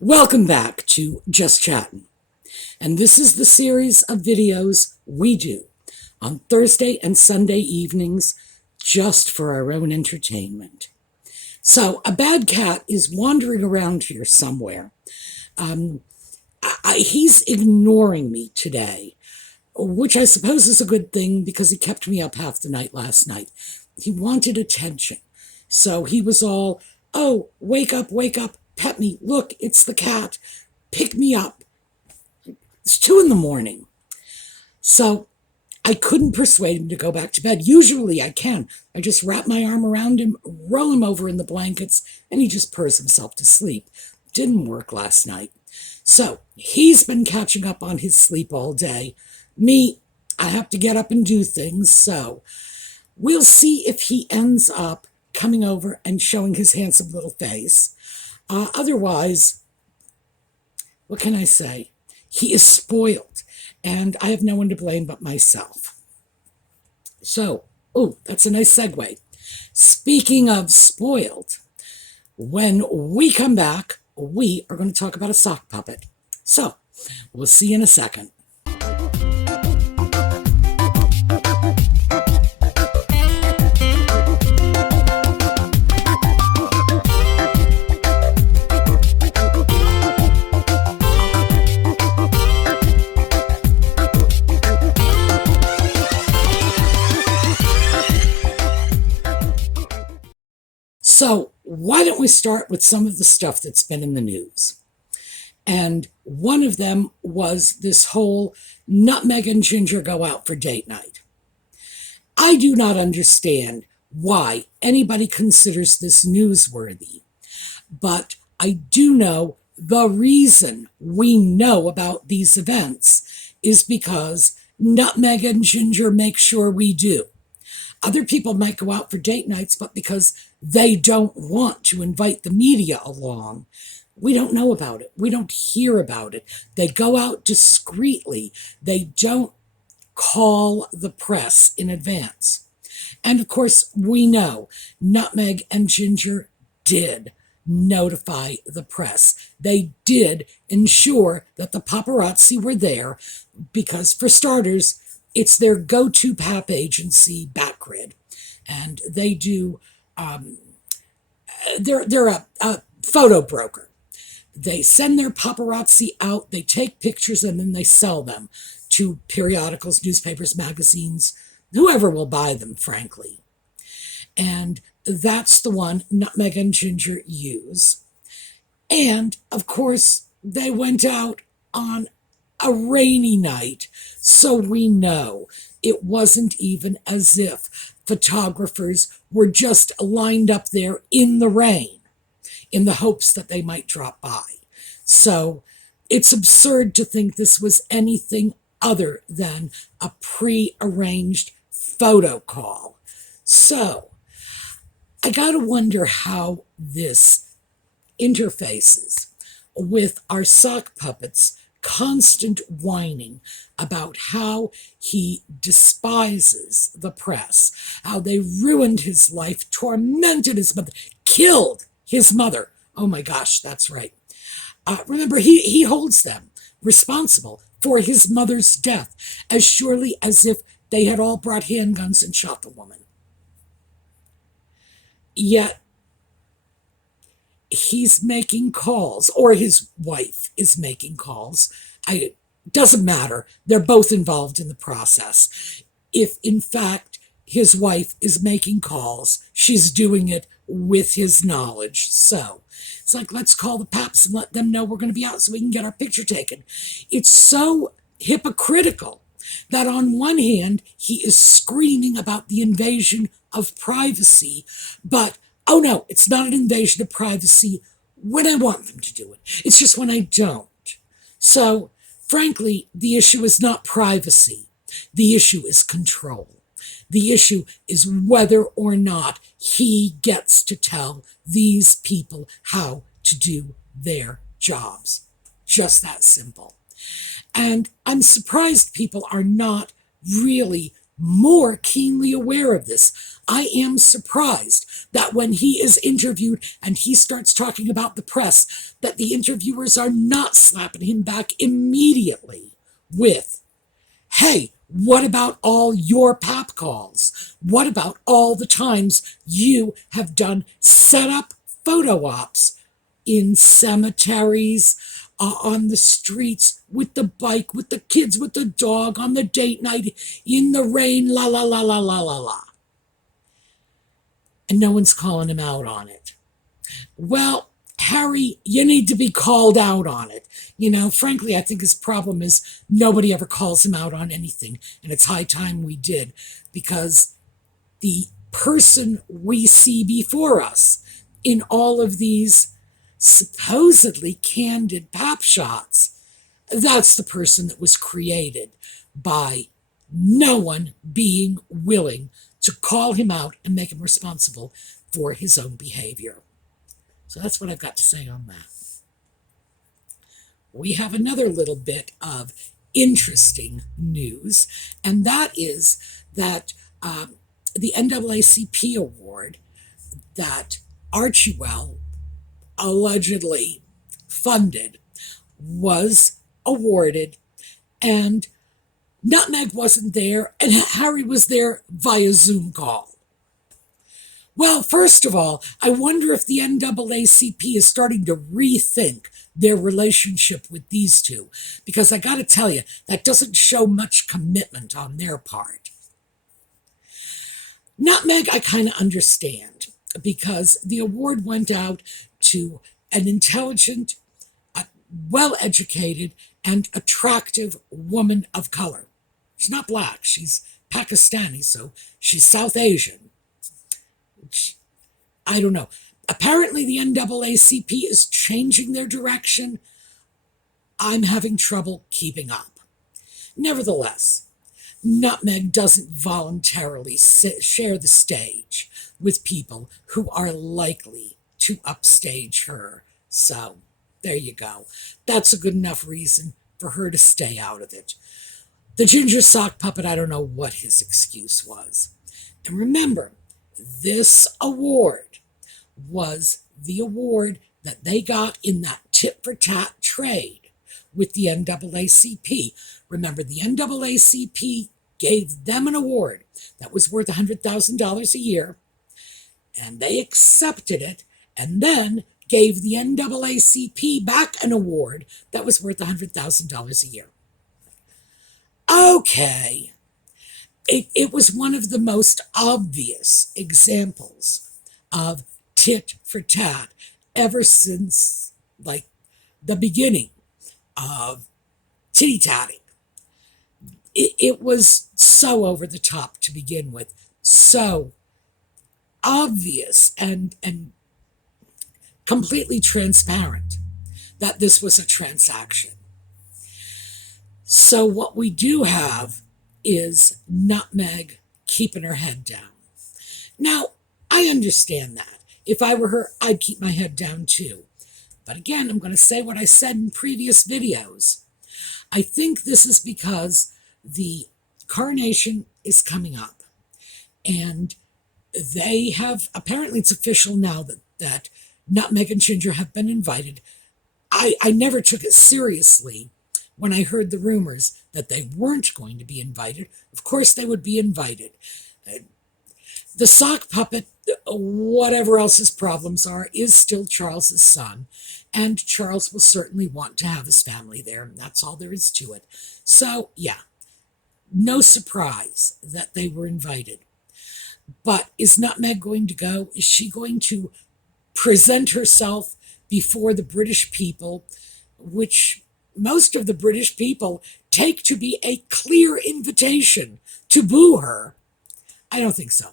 Welcome back to Just Chattin', and this is the series of videos we do on Thursday and Sunday evenings just for our own entertainment. So a bad cat is wandering around here somewhere. He's ignoring me today, which I suppose is a good thing because he kept me up half the night last night. He wanted attention, so he was all, "Oh, wake up, pet me, look, it's the cat, pick me up." It's 2 a.m. So I couldn't persuade him to go back to bed. Usually I can. I just wrap my arm around him, roll him over in the blankets, and he just purrs himself to sleep. Didn't work last night. So he's been catching up on his sleep all day. Me, I have to get up and do things, so we'll see if he ends up coming over and showing his handsome little face. Otherwise, what can I say? He is spoiled, and I have no one to blame but myself. So, that's a nice segue. Speaking of spoiled, when we come back, we are going to talk about a sock puppet. So, we'll see you in a second. So why don't we start with some of the stuff that's been in the news? And one of them was this whole Nutmeg and Ginger go out for date night. I do not understand why anybody considers this newsworthy, but I do know the reason we know about these events is because Nutmeg and Ginger make sure we do. Other people might go out for date nights, but because they don't want to invite the media along, we don't know about it. We don't hear about it. They go out discreetly. They don't call the press in advance. And of course, we know Nutmeg and Ginger did notify the press. They did ensure that the paparazzi were there because, for starters, it's their go-to pap agency, Backgrid, and they do. They're a photo broker. They send their paparazzi out. They take pictures and then they sell them to periodicals, newspapers, magazines, whoever will buy them, frankly. And that's the one Nutmeg and Ginger use. And of course, they went out on a rainy night, so we know it wasn't even as if photographers were just lined up there in the rain in the hopes that they might drop by. So it's absurd to think this was anything other than a pre-arranged photo call. So I gotta wonder how this interfaces with our sock puppet's constant whining about how he despises the press, how they ruined his life, tormented his mother, killed his mother. Oh my gosh, that's right. Remember, he holds them responsible for his mother's death as surely as if they had all brought handguns and shot the woman. Yet, he's making calls, or his wife is making calls. It doesn't matter. They're both involved in the process. If, in fact, his wife is making calls, she's doing it with his knowledge. So it's like, let's call the paps and let them know we're going to be out so we can get our picture taken. It's so hypocritical that on one hand, he is screaming about the invasion of privacy, but oh no, it's not an invasion of privacy when I want them to do it. It's just when I don't. So, frankly, the issue is not privacy. The issue is control. The issue is whether or not he gets to tell these people how to do their jobs. Just that simple. And I'm surprised people are not really more keenly aware of this. I am surprised that when he is interviewed and he starts talking about the press, that the interviewers are not slapping him back immediately with, hey, what about all your pap calls? What about all the times you have done setup photo ops in cemeteries, on the streets, with the bike, with the kids, with the dog, on the date night, in the rain, la la la la la la la. And no one's calling him out on it. Well, Harry, you need to be called out on it. Frankly, I think his problem is nobody ever calls him out on anything. And it's high time we did, because the person we see before us in all of these supposedly candid pap shots, that's the person that was created by no one being willing to call him out and make him responsible for his own behavior. So that's what I've got to say on that. We have another little bit of interesting news, and that is that the NAACP award that Archewell allegedly funded was awarded, and Nutmeg wasn't there, and Harry was there via Zoom call. Well, first of all, I wonder if the NAACP is starting to rethink their relationship with these two, because I got to tell you, that doesn't show much commitment on their part. Nutmeg, I kind of understand, because the award went out to an intelligent, well-educated, and attractive woman of color. She's not black, she's Pakistani, so she's South Asian. I don't know. Apparently the NAACP is changing their direction. I'm having trouble keeping up. Nevertheless, Nutmeg doesn't voluntarily share the stage with people who are likely to upstage her. So, there you go. That's a good enough reason for her to stay out of it. The ginger sock puppet, I don't know what his excuse was. And remember, this award was the award that they got in that tit-for-tat trade with the NAACP. Remember, the NAACP gave them an award that was worth $100,000 a year, and they accepted it, and then gave the NAACP back an award that was worth $100,000 a year. Okay. It was one of the most obvious examples of tit for tat ever since, like, the beginning of titty-tatting. It was so over the top to begin with, so obvious and completely transparent that this was a transaction. So what we do have is Nutmeg keeping her head down. Now, I understand that. If I were her, I'd keep my head down too. But again, I'm going to say what I said in previous videos. I think this is because the coronation is coming up. And they have, apparently it's official now that Nutmeg and Ginger have been invited. I never took it seriously when I heard the rumors that they weren't going to be invited. Of course they would be invited. The sock puppet, whatever else his problems are, is still Charles's son, and Charles will certainly want to have his family there, and that's all there is to it. So, yeah, no surprise that they were invited. But is Nutmeg going to go? Is she going to present herself before the British people, which most of the British people take to be a clear invitation to boo her? I don't think so.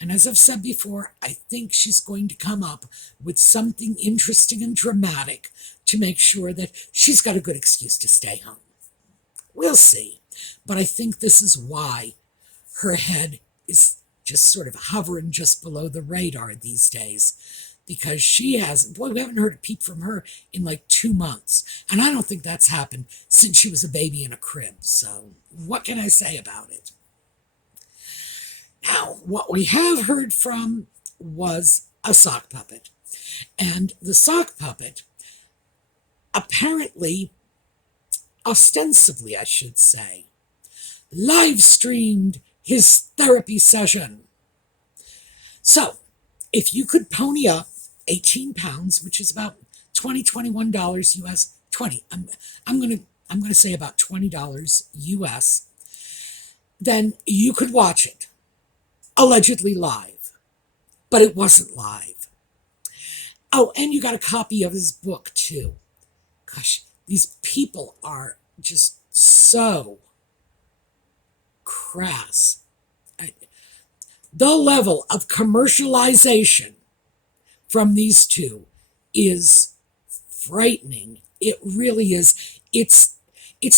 And as I've said before, I think she's going to come up with something interesting and dramatic to make sure that she's got a good excuse to stay home. We'll see. But I think this is why her head is just sort of hovering just below the radar these days. Because she hasn't, boy, we haven't heard a peep from her in like 2 months. And I don't think that's happened since she was a baby in a crib. So what can I say about it? Now, what we have heard from was a sock puppet. And the sock puppet apparently, ostensibly, I should say, live streamed his therapy session. So, if you could pony up 18 pounds, which is about $21 US, 20. I'm gonna say about $20 US, then you could watch it, allegedly live, but it wasn't live. Oh, and you got a copy of his book too. Gosh, these people are just so crass. The level of commercialization from these two is frightening. It really is. It's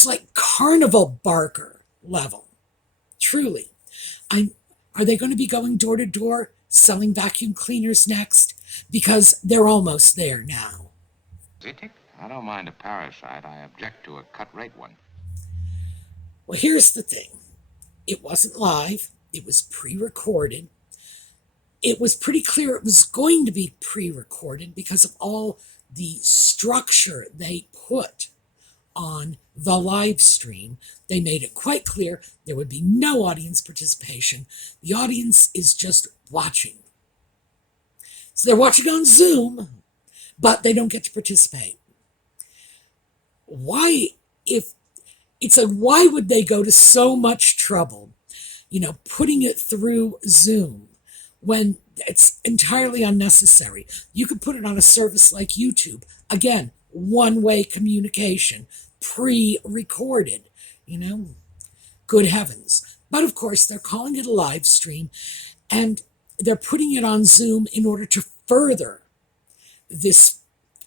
like carnival barker level. Truly. Are they going to be going door to door selling vacuum cleaners next? Because they're almost there now. I don't mind a parasite. I object to a cut-rate one. Well, here's the thing. It wasn't live. It was pre-recorded. It was pretty clear it was going to be pre-recorded because of all the structure they put on the live stream. They made it quite clear there would be no audience participation. The audience is just watching. So they're watching on Zoom, but they don't get to participate. Why, if it's like, why would they go to so much trouble, putting it through Zoom when it's entirely unnecessary? You could put it on a service like YouTube. Again, one-way communication, pre-recorded, good heavens. But of course, they're calling it a live stream, and they're putting it on Zoom in order to further this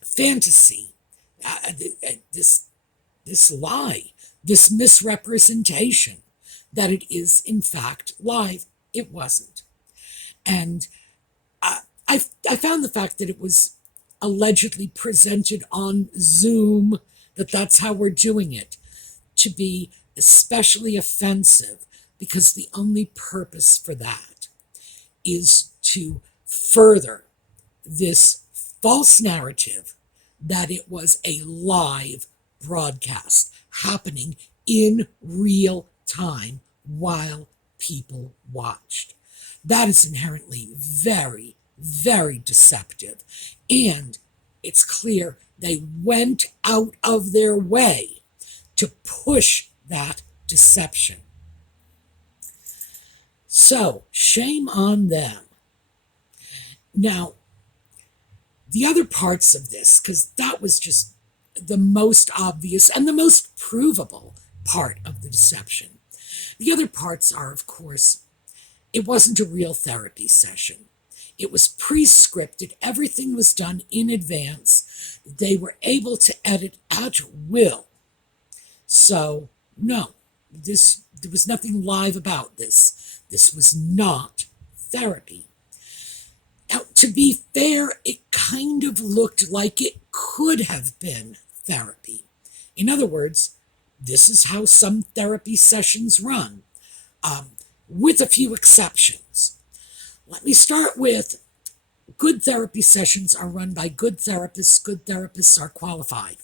fantasy, this lie, this misrepresentation that it is in fact live. It wasn't. And I found the fact that it was allegedly presented on Zoom, that's how we're doing it, to be especially offensive, because the only purpose for that is to further this false narrative that it was a live broadcast happening in real time while people watched. That is inherently very, very deceptive. And it's clear they went out of their way to push that deception. So, shame on them. Now, the other parts of this, because that was just the most obvious and the most provable part of the deception. The other parts are, of course, it wasn't a real therapy session. It was pre-scripted. Everything was done in advance. They were able to edit at will. So, no, there was nothing live about this. This was not therapy. Now, to be fair, it kind of looked like it could have been therapy. In other words, this is how some therapy sessions run, with a few exceptions. Let me start with good therapy sessions are run by good therapists. Good therapists are qualified.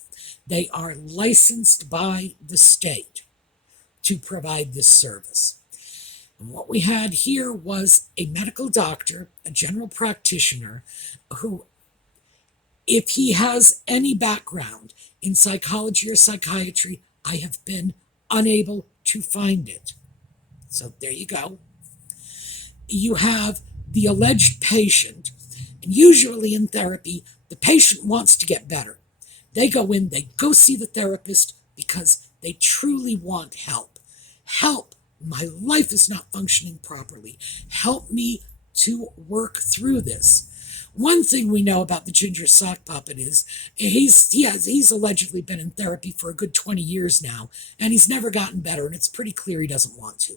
They are licensed by the state to provide this service. And what we had here was a medical doctor, a general practitioner, who, if he has any background in psychology or psychiatry, I have been unable to find it. So there you go. You have the alleged patient, and usually in therapy, the patient wants to get better. They go in, they go see the therapist because they truly want help. Help. My life is not functioning properly. Help me to work through this. One thing we know about the ginger sock puppet is he's allegedly been in therapy for a good 20 years now, and he's never gotten better, and it's pretty clear he doesn't want to.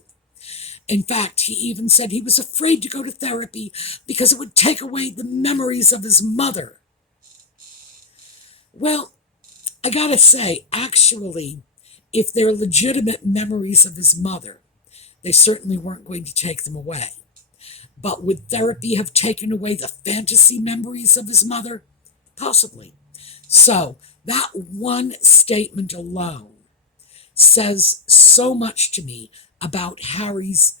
In fact, he even said he was afraid to go to therapy because it would take away the memories of his mother. Well, I gotta say, actually, if they're legitimate memories of his mother, they certainly weren't going to take them away. But would therapy have taken away the fantasy memories of his mother? Possibly. So that one statement alone says so much to me about Harry's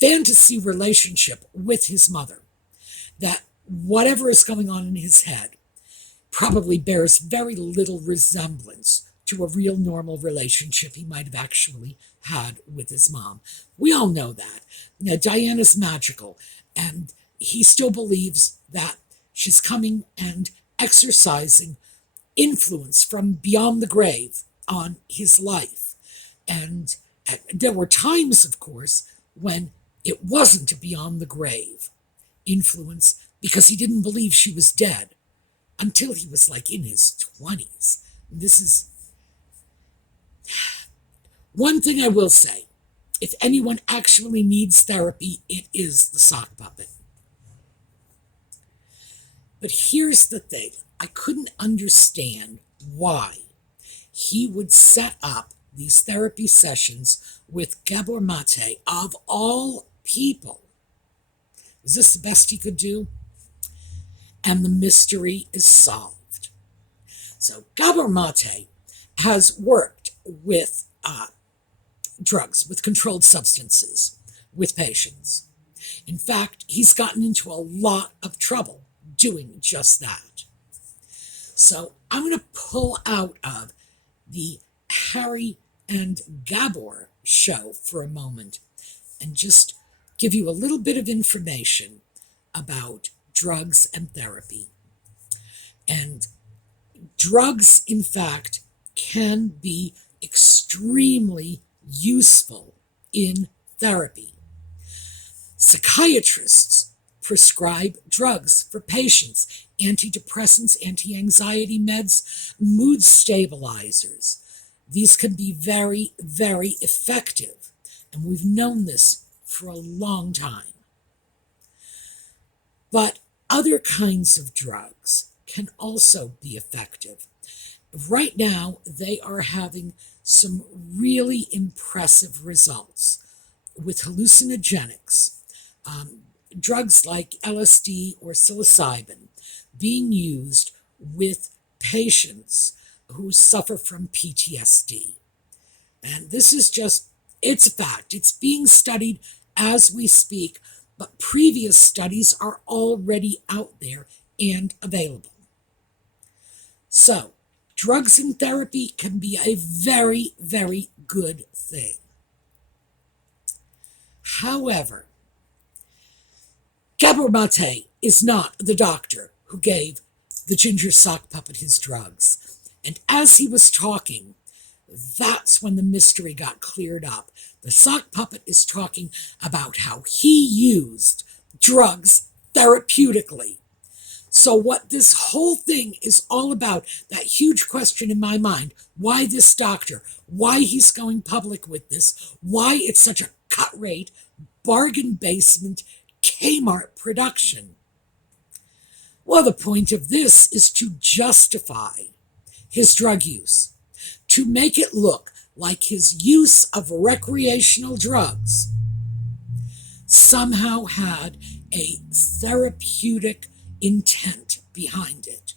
fantasy relationship with his mother, that whatever is going on in his head probably bears very little resemblance to a real normal relationship he might have actually had with his mom. We all know that. Now, Diana's magical, and he still believes that she's coming and exercising influence from beyond the grave on his life. And there were times, of course, when it wasn't a beyond the grave influence because he didn't believe she was dead until he was like in his 20s. This is one thing I will say. If anyone actually needs therapy, it is the sock puppet. But here's the thing. I couldn't understand why he would set up these therapy sessions with Gabor Mate, of all people. Is this the best he could do? And the mystery is solved. So Gabor Mate has worked with drugs, with controlled substances, with patients. In fact, he's gotten into a lot of trouble doing just that. So I'm going to pull out of the Harry and Gabor show for a moment and just give you a little bit of information about drugs and therapy. And drugs, in fact, can be extremely useful in therapy. Psychiatrists prescribe drugs for patients, antidepressants, anti-anxiety meds, mood stabilizers. These can be very, very effective, and we've known this for a long time. But other kinds of drugs can also be effective. Right now, they are having some really impressive results with hallucinogenics, drugs like LSD or psilocybin being used with patients who suffer from PTSD. And this is just, it's a fact. It's being studied as we speak, but previous studies are already out there and available. So, drugs and therapy can be a very, very good thing. However, Gabor Mate is not the doctor who gave the ginger sock puppet his drugs. And as he was talking, that's when the mystery got cleared up. The sock puppet is talking about how he used drugs therapeutically. So what this whole thing is all about, that huge question in my mind, why this doctor, why he's going public with this, why it's such a cut rate, bargain basement, Kmart production. Well, the point of this is to justify his drug use, to make it look like his use of recreational drugs somehow had a therapeutic intent behind it.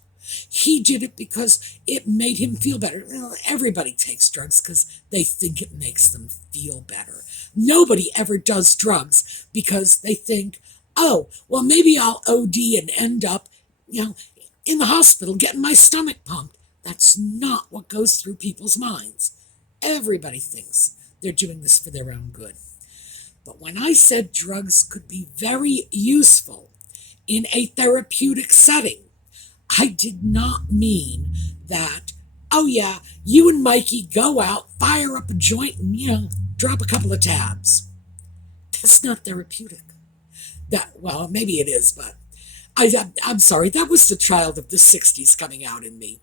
He did it because it made him feel better. Well, everybody takes drugs because they think it makes them feel better. Nobody ever does drugs because they think, oh, well, maybe I'll OD and end up, in the hospital getting my stomach pumped. That's not what goes through people's minds. Everybody thinks they're doing this for their own good. But when I said drugs could be very useful in a therapeutic setting, I did not mean that, oh yeah, you and Mikey go out, fire up a joint, and, drop a couple of tabs. That's not therapeutic. Well, maybe it is, but I'm sorry, that was the child of the 60s coming out in me.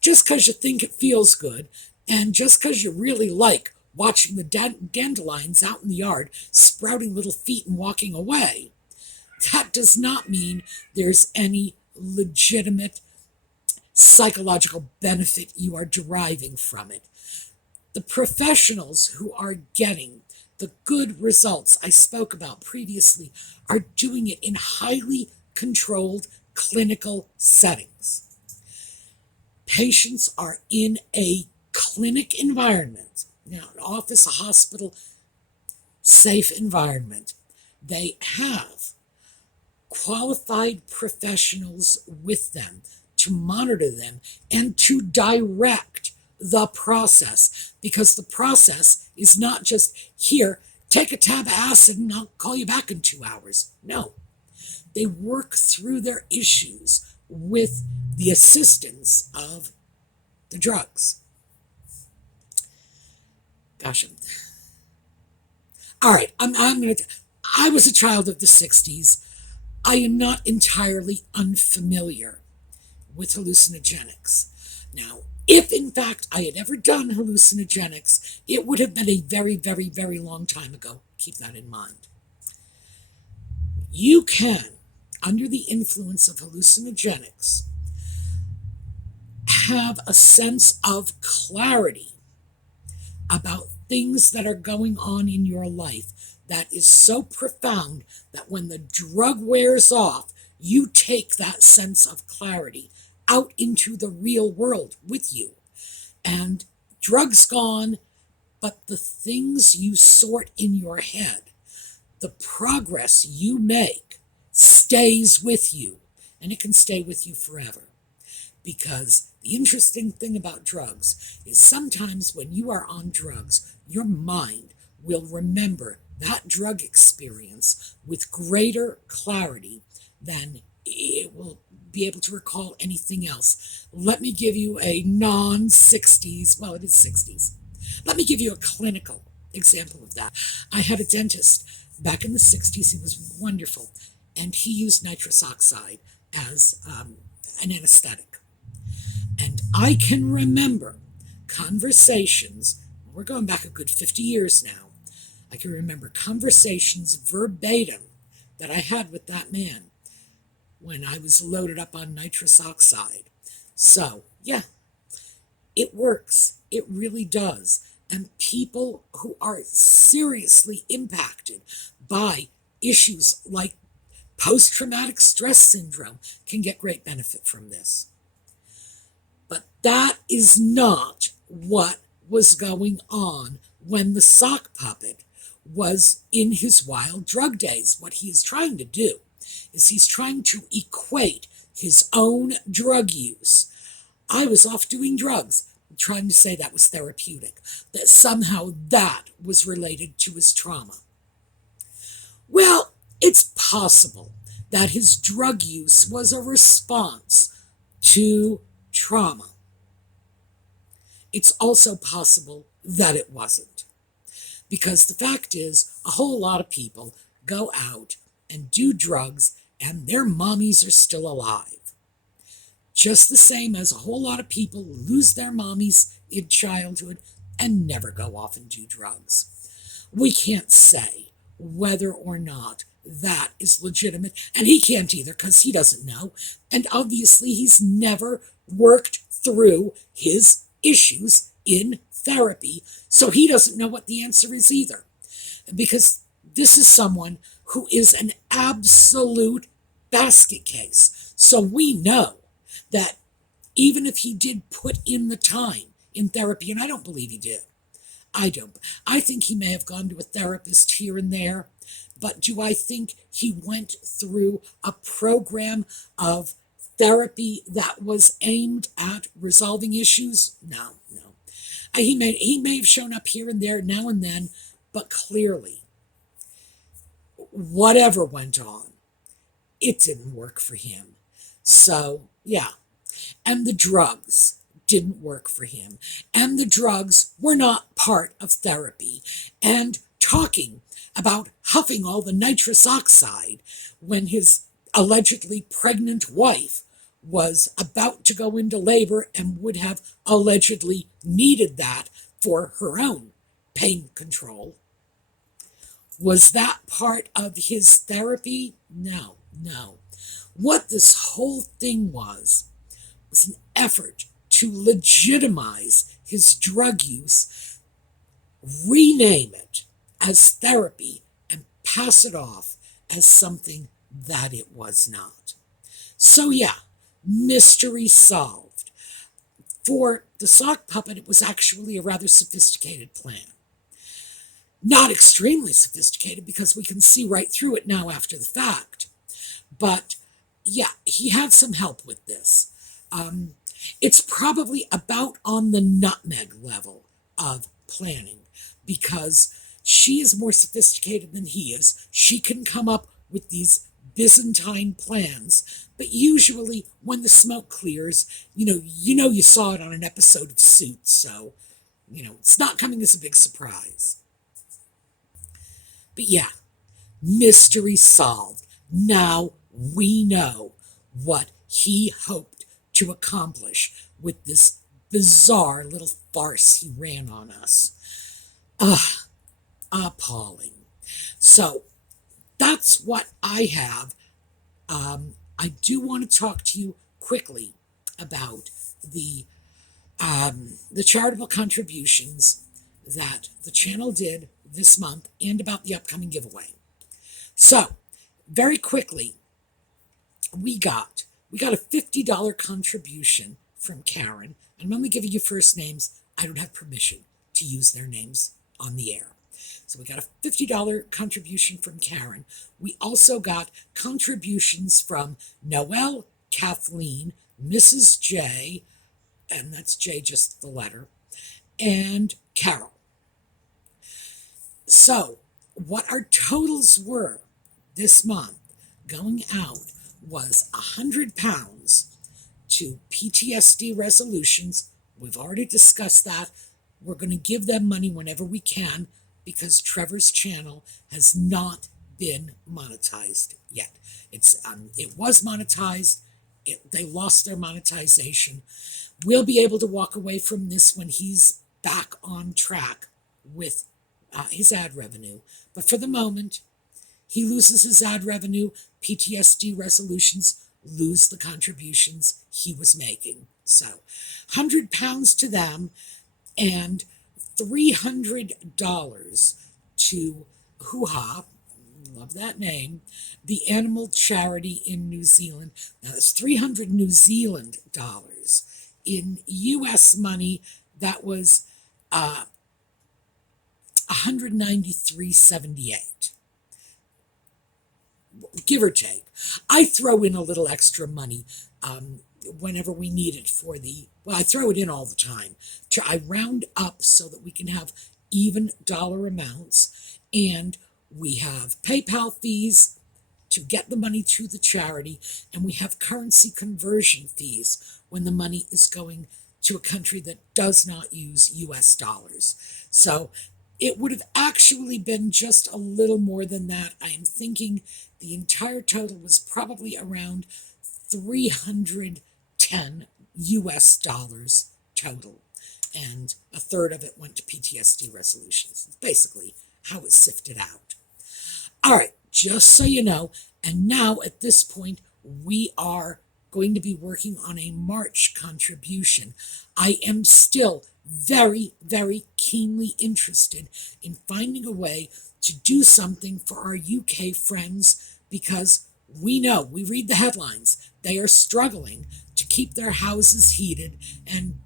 Just because you think it feels good, and just because you really like watching the dandelions out in the yard, sprouting little feet and walking away, that does not mean there's any legitimate psychological benefit you are deriving from it. The professionals who are getting the good results I spoke about previously are doing it in highly controlled clinical settings. Patients are in a clinic environment, now an office, a hospital, safe environment. They have qualified professionals with them to monitor them and to direct the process, because the process is not just, here, take a tab of acid and I'll call you back in 2 hours. No, they work through their issues with the assistance of the drugs. Gosh, all right, I was a child of the 60s. I am not entirely unfamiliar with hallucinogenics. Now, if in fact I had ever done hallucinogenics, it would have been a very, very, very long time ago. Keep that in mind. You can, under the influence of hallucinogenics, have a sense of clarity about things that are going on in your life that is so profound that when the drug wears off, you take that sense of clarity out into the real world with you. And drugs gone, but the things you sort in your head, the progress you make stays with you, and it can stay with you forever. Because the interesting thing about drugs is sometimes when you are on drugs, your mind will remember that drug experience with greater clarity than it will be able to recall anything else. Let me give you a non-60s, well, it is 60s. Let me give you a clinical example of that. I had a dentist back in the 60s. He was wonderful, and he used nitrous oxide as an anesthetic. And I can remember conversations, we're going back a good 50 years now, I can remember conversations verbatim that I had with that man when I was loaded up on nitrous oxide. So, yeah, it works. It really does. And people who are seriously impacted by issues like post-traumatic stress syndrome can get great benefit from this. But that is not what was going on when the sock puppet was in his wild drug days. What he is trying to do is he's trying to equate his own drug use. I was off doing drugs, trying to say that was therapeutic, that somehow that was related to his trauma. Well, it's possible that his drug use was a response to trauma. It's also possible that it wasn't. Because the fact is, a whole lot of people go out and do drugs and their mommies are still alive. Just the same as a whole lot of people lose their mommies in childhood and never go off and do drugs. We can't say whether or not that is legitimate, and he can't either because he doesn't know, and obviously he's never worked through his issues in therapy, so he doesn't know what the answer is either, because this is someone who is an absolute basket case. So we know that even if he did put in the time in therapy, and I don't believe he did, I think he may have gone to a therapist here and there, but do I think he went through a program of therapy that was aimed at resolving issues? No. He may have shown up here and there now and then, but clearly, whatever went on, it didn't work for him. So, yeah. And the drugs didn't work for him. And the drugs were not part of therapy. And talking about huffing all the nitrous oxide when his allegedly pregnant wife was about to go into labor and would have allegedly needed that for her own pain control. Was that part of his therapy? No. What this whole thing was an effort to legitimize his drug use, rename it as therapy and pass it off as something that it was not. So yeah, mystery solved. For the sock puppet, it was actually a rather sophisticated plan. Not extremely sophisticated because we can see right through it now after the fact. But yeah, he had some help with this. It's probably about on the nutmeg level of planning because she is more sophisticated than he is. She can come up with these Byzantine plans, but usually when the smoke clears, you saw it on an episode of Suits, so it's not coming as a big surprise. But yeah, mystery solved. Now we know what he hoped to accomplish with this bizarre little farce he ran on us. Ugh, appalling. So that's what I have. I do want to talk to you quickly about the the charitable contributions that the channel did this month and about the upcoming giveaway. So, very quickly, we got a $50 contribution from Karen. I'm only giving you first names. I don't have permission to use their names on the air. So we got a $50 contribution from Karen. We also got contributions from Noelle, Kathleen, Mrs. J, and that's J just the letter, and Carol. So what our totals were this month going out was £100 to PTSD resolutions. We've already discussed that. We're going to give them money whenever we can because Trevor's channel has not been monetized yet. It was monetized. They lost their monetization. We'll be able to walk away from this when he's back on track with his ad revenue. But for the moment, he loses his ad revenue. PTSD resolutions lose the contributions he was making. So £100 to them and $300 to Hoo-Ha, love that name, the animal charity in New Zealand. Now that's 300 New Zealand dollars. In US money, that was $193.78. Give or take. I throw in a little extra money whenever we need it I throw it in all the time. I round up so that we can have even dollar amounts, and we have PayPal fees to get the money to the charity, and we have currency conversion fees when the money is going to a country that does not use US dollars. So it would have actually been just a little more than that. I am thinking the entire total was probably around 310 US dollars total. And a third of it went to PTSD resolutions. It's basically how it sifted out. All right, just so you know, and now at this point, we are going to be working on a March contribution. I am still very, very keenly interested in finding a way to do something for our UK friends because we know, we read the headlines, they are struggling to keep their houses heated, and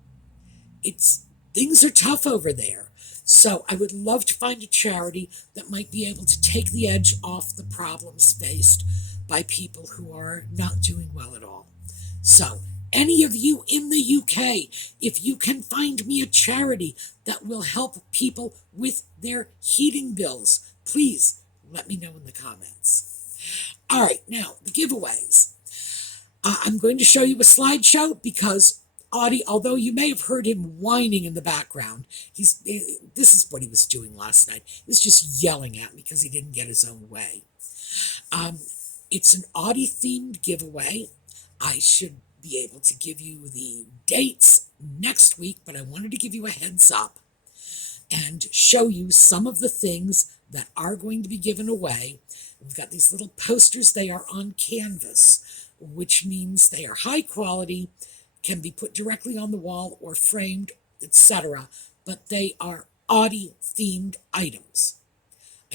things are tough over there. So I would love to find a charity that might be able to take the edge off the problems faced by people who are not doing well at all. So any of you in the UK, if you can find me a charity that will help people with their heating bills, please let me know in the comments. All right, now the giveaways. I'm going to show you a slideshow because Audie, although you may have heard him whining in the background, this is what he was doing last night. He was just yelling at me because he didn't get his own way. It's an Audie-themed giveaway. I should be able to give you the dates next week, but I wanted to give you a heads up and show you some of the things that are going to be given away. We've got these little posters. They are on canvas, which means they are high quality, can be put directly on the wall or framed, etc. But they are Audie-themed items.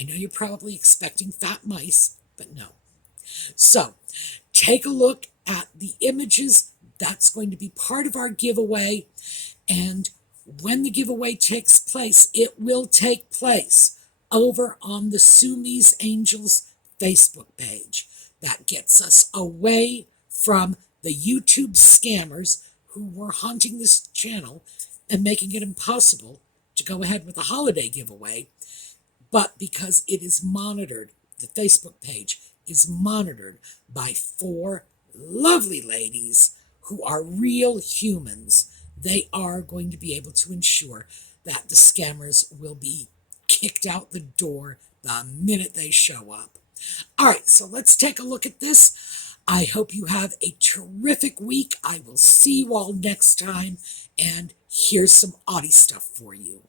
I know you're probably expecting fat mice, but no. So take a look at the images. That's going to be part of our giveaway. And when the giveaway takes place, it will take place over on the Sumi's Angels Facebook page. That gets us away from the YouTube scammers who were haunting this channel and making it impossible to go ahead with a holiday giveaway. But because it is monitored, the Facebook page is monitored by 4 lovely ladies who are real humans, they are going to be able to ensure that the scammers will be kicked out the door the minute they show up. All right, so let's take a look at this. I hope you have a terrific week. I will see you all next time, and here's some Audie stuff for you.